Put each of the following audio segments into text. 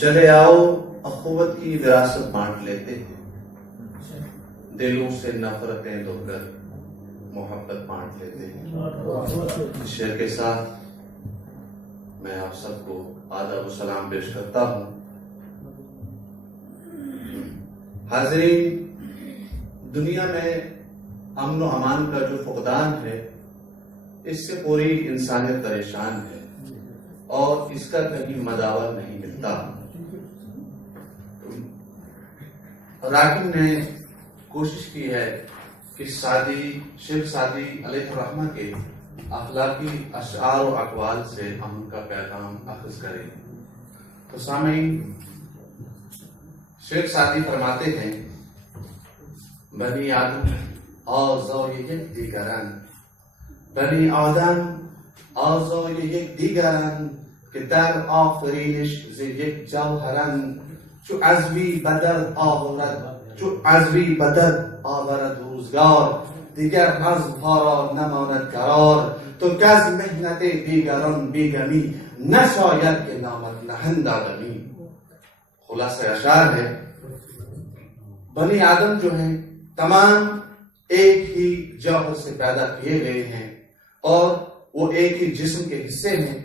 چلے آؤ اخوت کی وراثت بانٹ لیتے ہیں، دلوں سے نفرتیں دھو کر محبت بانٹ لیتے ہیں۔ اس شعر کے ساتھ میں آپ سب کو آداب و سلام پیش کرتا ہوں۔ حاضرین، دنیا میں امن و امان کا جو فقدان ہے، اس سے پوری انسانیت پریشان ہے اور اس کا کہیں مداوع نہیں ملتا۔ راکب نے کوشش کی ہے کہ شیخ سعدی علیہ الرحمہ کے اخلاقی اشعار و اقوال سے ہم ان کا پیغام اخذ کریں۔ تو سامعین، شیخ سعدی فرماتے ہیں، بنی آدم آزای یک دیگرند، بنی آدم آزای یک دیگرند که در آفرینش ز یک جوهرند، چو عزوی بدر آورد روزگار، دیگر حزب ها را نماند قرار، تو کز محنت دیگران بیگمی، نشاید که نامت نهند آدمی۔ خلاصہ اشعار ہے، بنی آدم جو ہیں تمام ایک ہی جوہر سے پیدا کیے گئے ہیں اور وہ ایک ہی جسم کے حصے ہیں۔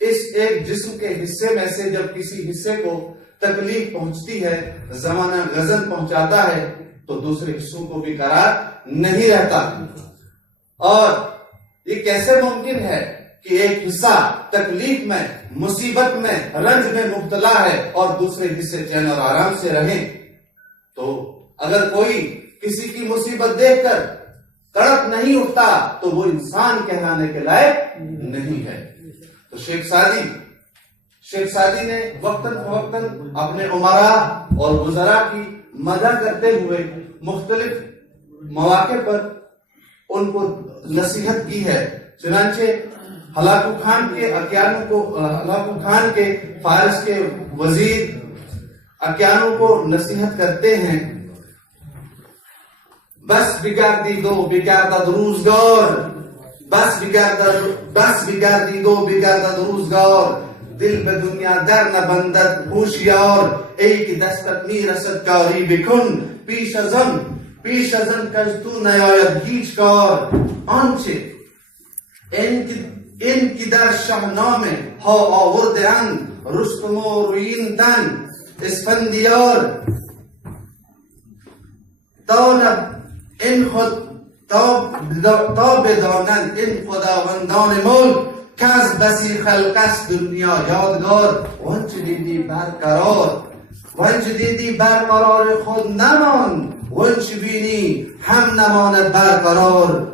اس ایک جسم کے حصے میں سے جب کسی حصے کو تکلیف پہنچتی ہے، زمانہ غزن پہنچاتا ہے، تو دوسرے حصوں کو بھی قرار نہیں رہتا۔ اور یہ کیسے ممکن ہے کہ ایک حصہ تکلیف میں، مصیبت میں، رنج میں مبتلا ہے اور دوسرے حصے چین اور آرام سے رہیں؟ تو اگر کوئی کسی کی مصیبت دیکھ کر کڑپ نہیں اٹھتا تو وہ انسان کہلانے کے لائق نہیں ہے۔ تو شیخ سعدی نے وقتاً فوقتاً اپنے امراء اور وزراء کی مدح کرتے ہوئے مختلف مواقع پر ان کو نصیحت کی ہے۔ چنانچہ ہلاکو خان کے فارس کے وزیر اکیانو کو نصیحت کرتے ہیں، بس بگردید و بگردد روزگار، بس بگردید و بگردد روزگار، دل به دنیا در نبندد هوشیار، ای که دستت میرسد کاری بکن، پیش از آن کز تو نیاید هیچ کار، آنچه این که در شاهنامه ها آورده اند، رستم و رویین تن اسفندیار، تا بدانند این خداوندان ملک، که از بسی خلق است دنیا یادگار، وانچه دیدی برقرار خود نمان، وانچه بینی هم نماند برقرار،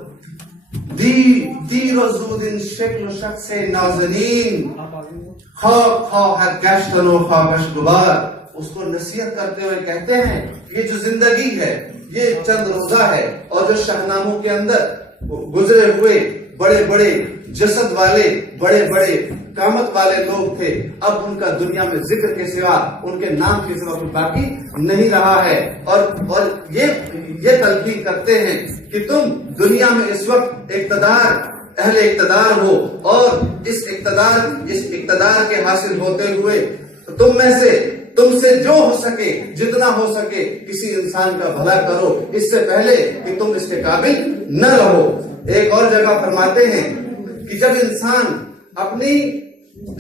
دیر و زود این شکل و شخص نازنین، خاک خواهد گشتن و خاکش دوبار۔ اس کو نصیحت کرتے ہوئے کہتے ہیں، یہ جو زندگی ہے یہ چند روزہ ہے، اور جو شاہناموں کے اندر گزرے ہوئے بڑے بڑے جسد والے، بڑے بڑے قامت والے لوگ تھے، اب ان کا دنیا میں ذکر کے سوا، ان کے نام کے سوا کچھ باقی نہیں رہا ہے۔ اور یہ تلقین کرتے ہیں کہ تم دنیا میں اس وقت اہل اقتدار ہو، اور اس اقتدار کے حاصل ہوتے ہوئے تم سے جو ہو سکے، جتنا ہو سکے، کسی انسان کا بھلا کرو، اس سے پہلے کہ تم اس کے قابل نہ رہو۔ ایک اور جگہ فرماتے ہیں کہ جب انسان اپنی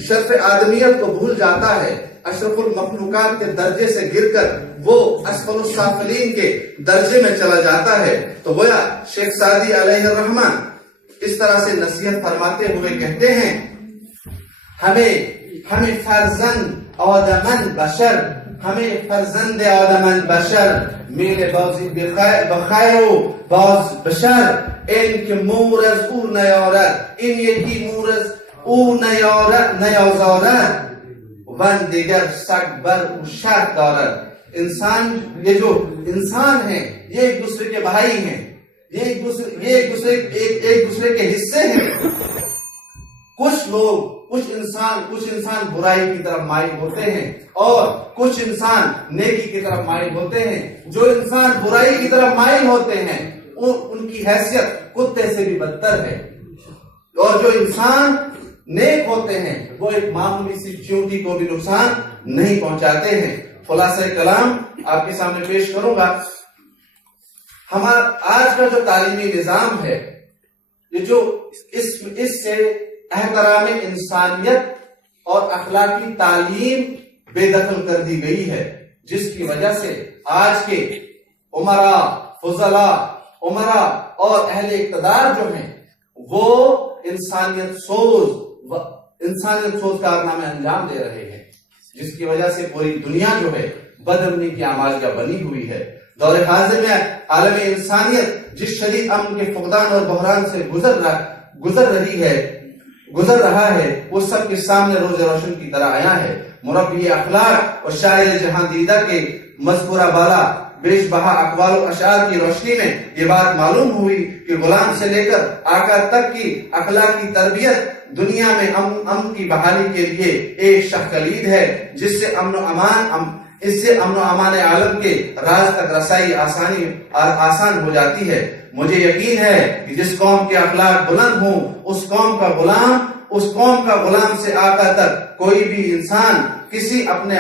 شرف آدمیت کو بھول جاتا ہے، اشرف المخلوقات کے درجے سے گر کر وہ اسفل السافلین کے درجے میں چلا جاتا ہے، تو گویا شیخ سعدی علیہ الرحمہ اس طرح سے نصیحت فرماتے ہوئے کہتے ہیں، ہمیں فرزند آدمند بشر، میل بازی بخیر و باز بشر، این که مور از او نیارد، این یکی مور از او نیازارد، ون دیگر سگ بر او شرط دارد۔ یہ جو انسان ہیں یہ ایک دوسرے کے بھائی ہیں، یہ ایک دوسرے کے حصے ہیں۔ کچھ انسان برائی کی طرف مائل ہوتے ہیں اور کچھ انسان نیکی کی طرف مائل ہوتے ہیں۔ جو انسان برائی کی طرف مائل ہوتے ہیں ان کی حیثیت کتے سے بھی بدتر ہے، اور جو انسان نیک ہوتے ہیں وہ ایک معمولی سی چیونٹی کو بھی نقصان نہیں پہنچاتے ہیں۔ خلاصہ کلام آپ کے سامنے پیش کروں گا۔ ہمارا آج کا جو تعلیمی نظام ہے، یہ جو اس سے احترام انسانیت اور اخلاقی تعلیم بے دخل کر دی گئی ہے، جس کی وجہ سے آج کے امراء، فضلاء، امراء اور اہل اقتدار جو ہیں وہ انسانیت سوز کارنامے انجام دے رہے ہیں، جس کی وجہ سے پوری دنیا جو ہے بدامنی کی آماج کا بنی ہوئی ہے۔ دور حاضر میں عالم انسانیت جس شدید امن کے فقدان اور بحران سے گزر رہا ہے، وہ سب کے سامنے روز روشن کی طرح آیا ہے۔ مربی اخلاق اور شاعر جہاں دیدہ کے مذکورہ بالا بیش بہا اقوال و اشعار کی روشنی میں یہ بات معلوم ہوئی کہ غلام سے لے کر آقا تک کی اخلاقی تربیت دنیا میں امن کی بحالی کے لیے ایک شاہ کلید ہے، جس سے امن و امان عالم کے راز تک رسائی آسان ہو جاتی ہے۔ مجھے یقین ہے کہ جس قوم کے اخلاق بلند ہوں، اس قوم کا غلام سے آقا تک کوئی بھی انسان کسی اپنے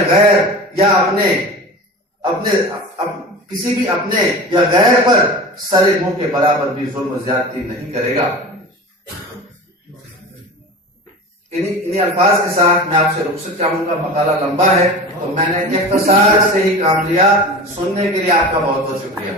یا غیر پر سر منہ کے برابر بھی ظلم و زیادتی نہیں کرے گا۔ انہی الفاظ کے ساتھ میں آپ سے رخصت چاہوں گا، مقالہ لمبا ہے تو میں نے اختصار سے ہی کام لیا۔ سننے کے لیے آپ کا بہت بہت شکریہ۔